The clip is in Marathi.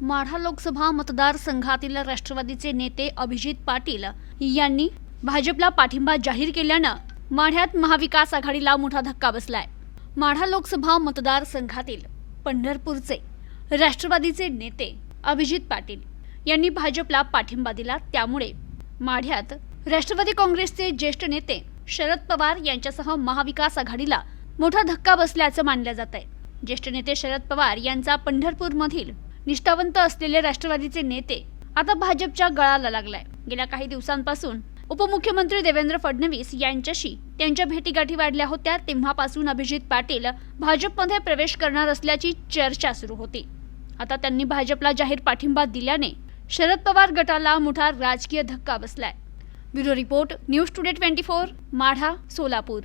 माढा लोकसभा मतदारसंघातील राष्ट्रवादीचे नेते अभिजित पाटील यांनी भाजपला पाठिंबा जाहीर केल्यानं माढ्यात महाविकास आघाडीला मोठा धक्का बसलाय. माढा लोकसभा मतदारसंघातील पंढरपूरचे राष्ट्रवादीचे नेते अभिजित पाटील यांनी भाजपला पाठिंबा दिला. त्यामुळे माढ्यात राष्ट्रवादी काँग्रेसचे ज्येष्ठ नेते शरद पवार यांच्यासह महाविकास आघाडीला मोठा धक्का बसल्याचं मानलं जात आहे ज्येष्ठ नेते शरद पवार यांचा पंढरपूरमधील निष्ठावंत असलेले राष्ट्रवादीचे नेते आता भाजपच्या गळाला लागलाय. गेल्या काही दिवसांपासून उपमुख्यमंत्री देवेंद्र फडणवीस यांच्याशी त्यांच्या भेटीगाठी वाढल्या होत्या. तेव्हापासून अभिजित पाटील भाजपमध्ये प्रवेश करणार असल्याची चर्चा सुरू होती. आता त्यांनी भाजपला जाहीर पाठिंबा दिल्याने शरद पवार गटाला मोठा राजकीय धक्का बसलाय. Bureau report news today twenty four Madha Solapur.